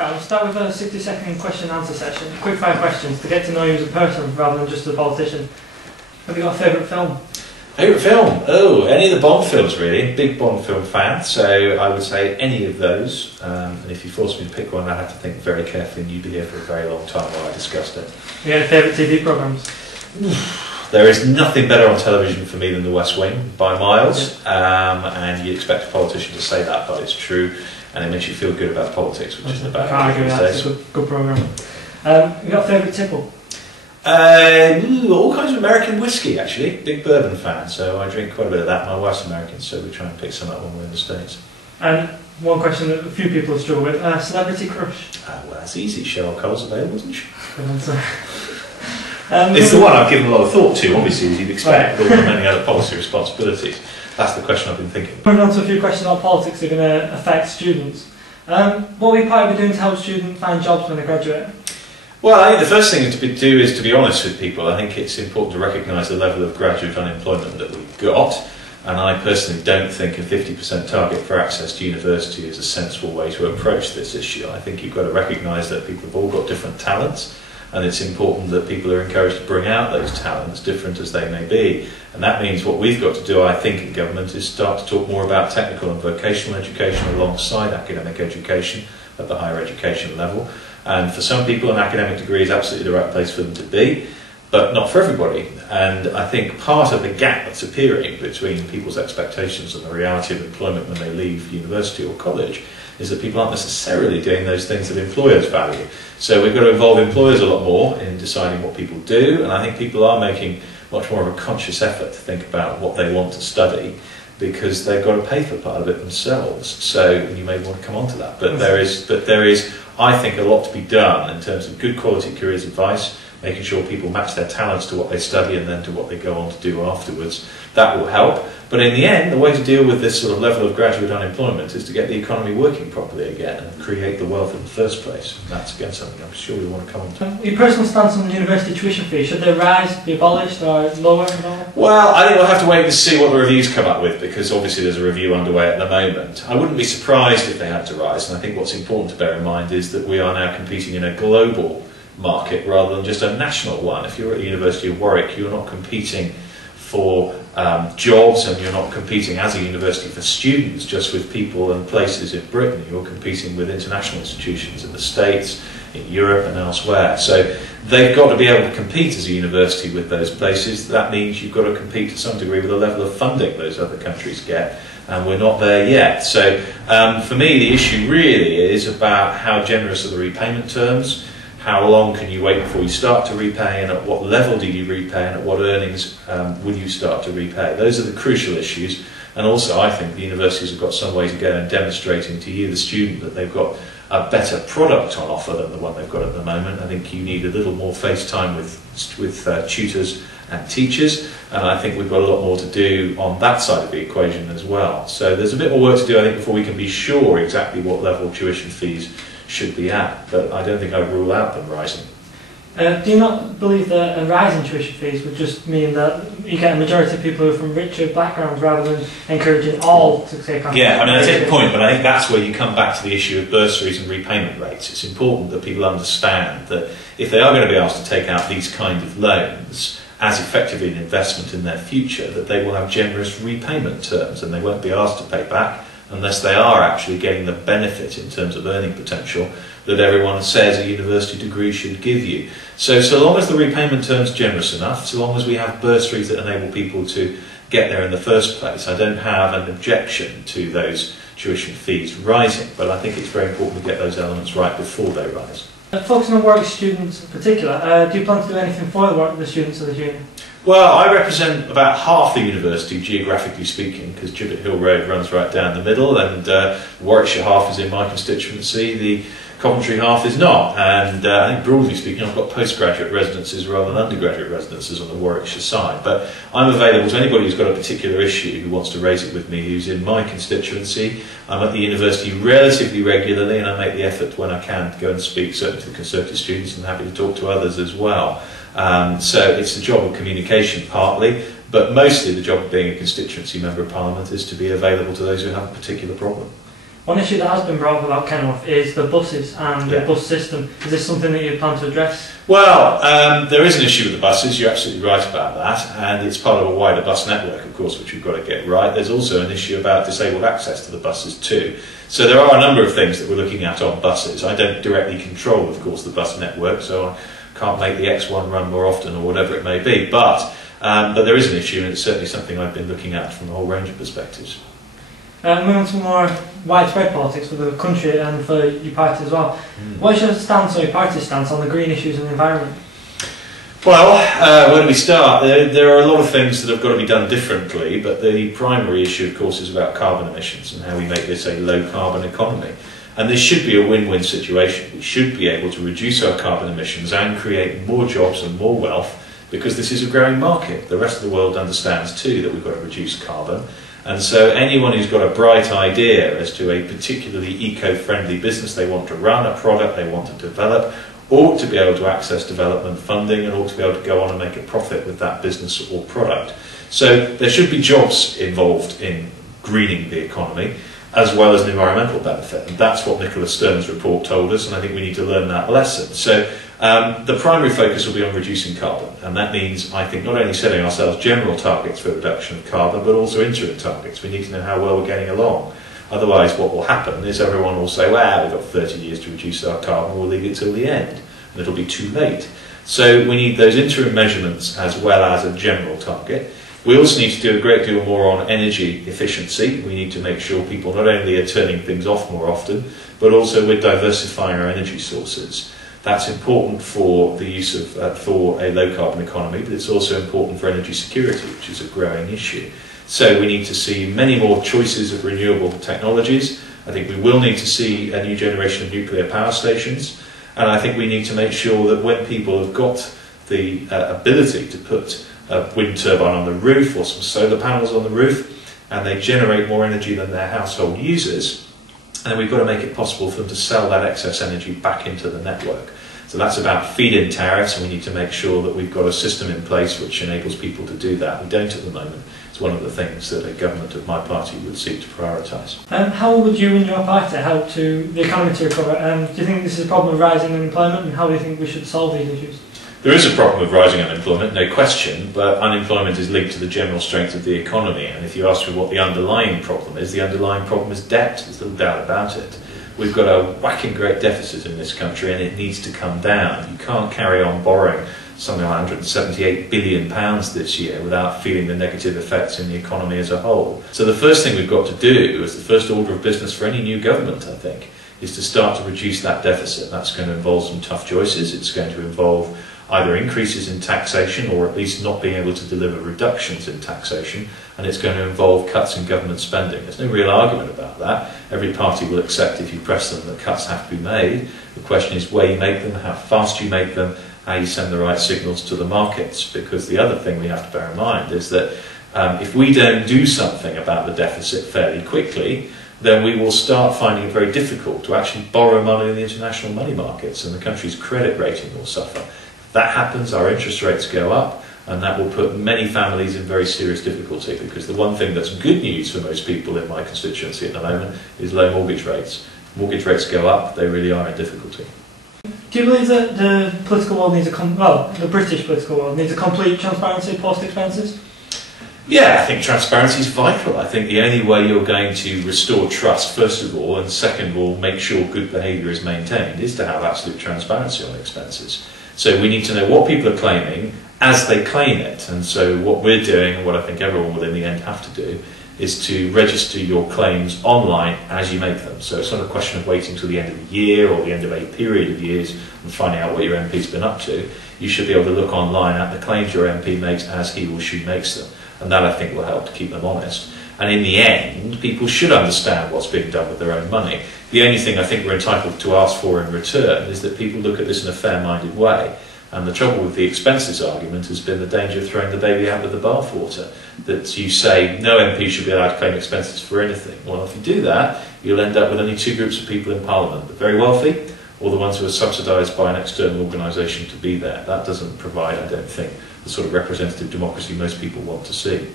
Right, we'll start with a 60-second question and answer session. Quick fire questions to get to know you as a person rather than just a politician. Have you got a favourite film? Favourite film? Oh, any of the Bond films really. Big Bond film fan, so I would say any of those. And if you forced me to pick one, I'd have to think very carefully, and you'd be here for a very long time while I discussed it. You got favourite TV programmes? There is nothing better on television for me than The West Wing, by miles. And you'd expect a politician to say that, but it's true. And it makes you feel good about politics, which is the bad thing these days. It's a good programme. You got a favourite tipple? All kinds of American whiskey, actually. Big bourbon fan, so I drink quite a bit of that. My wife's American, so we try and pick some up when we're in the States. And one question that a few people struggle with, celebrity crush? Well, that's easy. Cheryl Cole's available, isn't she? It's the one I've given a lot of thought to, obviously, as you'd expect, with all the many other policy responsibilities. That's the question I've been thinking. Moving on to a few questions about politics that are going to affect students. What will you probably be doing to help students find jobs when they graduate? Well, I think the first thing to do is to be honest with people. I think it's important to recognise the level of graduate unemployment that we've got, and I personally don't think a 50% target for access to university is a sensible way to approach this issue. I think you've got to recognise that people have all got different talents, and it's important that people are encouraged to bring out those talents, different as they may be. And that means what we've got to do, I think, in government is start to talk more about technical and vocational education alongside academic education at the higher education level. And for some people, an academic degree is absolutely the right place for them to be, but not for everybody. And I think part of the gap that's appearing between people's expectations and the reality of employment when they leave university or college is that people aren't necessarily doing those things that employers value. So we've got to involve employers a lot more in deciding what people do, and I think people are making much more of a conscious effort to think about what they want to study, because they've got to pay for part of it themselves. So you may want to come on to that. But there is, I think, a lot to be done in terms of good quality careers advice, making sure people match their talents to what they study and then to what they go on to do afterwards. That will help. But in the end, the way to deal with this sort of level of graduate unemployment is to get the economy working properly again and create the wealth in the first place. And that's, again, something I'm sure we want to come on to. Your personal stance on the university tuition fee, should they rise, be abolished, or lower? Well, I think we'll have to wait to see what the reviews come up with, because obviously there's a review underway at the moment. I wouldn't be surprised if they had to rise, and I think what's important to bear in mind is that we are now competing in a global market rather than just a national one. If you're at the University of Warwick, you're not competing for jobs, and you're not competing as a university for students just with people and places in Britain. You're competing with international institutions in the States, in Europe and elsewhere. So they've got to be able to compete as a university with those places. That means you've got to compete to some degree with the level of funding those other countries get, and we're not there yet. So for me, the issue really is about how generous are the repayment terms. How long can you wait before you start to repay, and at what level do you repay, and at what earnings will you start to repay? Those are the crucial issues. And also, I think the universities have got some way to go in demonstrating to you, the student, that they've got a better product on offer than the one they've got at the moment. I think you need a little more face time with tutors and teachers, and I think we've got a lot more to do on that side of the equation as well. So there's a bit more work to do, I think, before we can be sure exactly what level tuition fees should be at, but I don't think I'd rule out them rising. Do you not believe that a rise in tuition fees would just mean that you get a majority of people who are from richer backgrounds rather than encouraging all to take on? Yeah, I mean, I take the point, but I think that's where you come back to the issue of bursaries and repayment rates. It's important that people understand that if they are going to be asked to take out these kind of loans as effectively an investment in their future, that they will have generous repayment terms, and they won't be asked to pay back unless they are actually getting the benefit in terms of earning potential that everyone says a university degree should give you. So long as the repayment term's generous enough, so long as we have bursaries that enable people to get there in the first place, I don't have an objection to those tuition fees rising, but I think it's very important to get those elements right before they rise. Focusing on Warwick students in particular, do you plan to do anything for the students of the union? Well, I represent about half the university, geographically speaking, because Gibbet Hill Road runs right down the middle, and Warwickshire half is in my constituency, the Coventry half is not. And I think, broadly speaking, I've got postgraduate residences rather than undergraduate residences on the Warwickshire side. But I'm available to anybody who's got a particular issue who wants to raise it with me, who's in my constituency. I'm at the university relatively regularly, and I make the effort when I can to go and speak, certainly to the Conservative students, and happy to talk to others as well. So it's the job of communication partly, but mostly the job of being a constituency member of Parliament is to be available to those who have a particular problem. One issue that has been brought up about Kenilworth is the buses and the bus system. Is this something that you plan to address? Well, there is an issue with the buses, you're absolutely right about that, and it's part of a wider bus network, of course, which we've got to get right. There's also an issue about disabled access to the buses too. So there are a number of things that we're looking at on buses. I don't directly control, of course, the bus network, so I can't make the X1 run more often or whatever it may be, but there is an issue, and it's certainly something I've been looking at from a whole range of perspectives. Moving on to more widespread politics for the country and for your party as well. What is your stance or your party's stance on the green issues and the environment? Well, where do we start? There are a lot of things that have got to be done differently, but the primary issue, of course, is about carbon emissions and how we make this a low-carbon economy. And this should be a win-win situation. We should be able to reduce our carbon emissions and create more jobs and more wealth, because this is a growing market. The rest of the world understands too that we've got to reduce carbon. And so anyone who's got a bright idea as to a particularly eco-friendly business they want to run, a product they want to develop, ought to be able to access development funding and ought to be able to go on and make a profit with that business or product. So there should be jobs involved in greening the economy, as well as an environmental benefit. And that's what Nicola Stern's report told us, and I think we need to learn that lesson. So the primary focus will be on reducing carbon, and that means, I think, not only setting ourselves general targets for reduction of carbon, but also interim targets. We need to know how well we're getting along. Otherwise, what will happen is everyone will say, well, we've got 30 years to reduce our carbon, we'll leave it till the end, and it'll be too late. So we need those interim measurements as well as a general target. We also need to do a great deal more on energy efficiency. We need to make sure people not only are turning things off more often, but also we're diversifying our energy sources. That's important for the use of for a low carbon economy, but it's also important for energy security, which is a growing issue. So we need to see many more choices of renewable technologies. I think we will need to see a new generation of nuclear power stations, and I think we need to make sure that when people have got the ability to put a wind turbine on the roof or some solar panels on the roof, and they generate more energy than their household uses, and we've got to make it possible for them to sell that excess energy back into the network. So that's about feed-in tariffs, and we need to make sure that we've got a system in place which enables people to do that. We don't at the moment. It's one of the things that a government of my party would seek to prioritise. How would you and your party help the economy to recover? Do you think this is a problem of rising unemployment, and how do you think we should solve these issues? There is a problem of rising unemployment, no question, but unemployment is linked to the general strength of the economy, and if you ask me what the underlying problem is, the underlying problem is debt. There's no doubt about it. We've got a whacking great deficit in this country, and it needs to come down. You can't carry on borrowing something like £178 billion this year without feeling the negative effects in the economy as a whole. So the first thing we've got to do, as the first order of business for any new government, I think, is to start to reduce that deficit. That's going to involve some tough choices. It's going to involve either increases in taxation or at least not being able to deliver reductions in taxation, and it's going to involve cuts in government spending. There's no real argument about that. Every party will accept, if you press them, that cuts have to be made. The question is where you make them, how fast you make them, how you send the right signals to the markets, because the other thing we have to bear in mind is that if we don't do something about the deficit fairly quickly, then we will start finding it very difficult to actually borrow money in the international money markets, and the country's credit rating will suffer. If that happens, our interest rates go up, and that will put many families in very serious difficulty, because the one thing that's good news for most people in my constituency at the moment is low mortgage rates. Mortgage rates go up, they really are in difficulty. Do you believe that the political world needs the British political world needs a complete transparency of post expenses? Yeah, I think transparency is vital. I think the only way you're going to restore trust, first of all, and second of all, make sure good behaviour is maintained, is to have absolute transparency on expenses. So we need to know what people are claiming as they claim it. And so what we're doing, and what I think everyone will in the end have to do, is to register your claims online as you make them. So it's not a question of waiting till the end of the year or the end of a period of years and finding out what your MP's been up to. You should be able to look online at the claims your MP makes as he or she makes them. And that, I think, will help to keep them honest. And in the end, people should understand what's being done with their own money. The only thing I think we're entitled to ask for in return is that people look at this in a fair-minded way. And the trouble with the expenses argument has been the danger of throwing the baby out with the bathwater. That you say no MP should be allowed to claim expenses for anything. Well, if you do that, you'll end up with only two groups of people in Parliament: the very wealthy, or the ones who are subsidised by an external organisation to be there. That doesn't provide, I don't think, the sort of representative democracy most people want to see.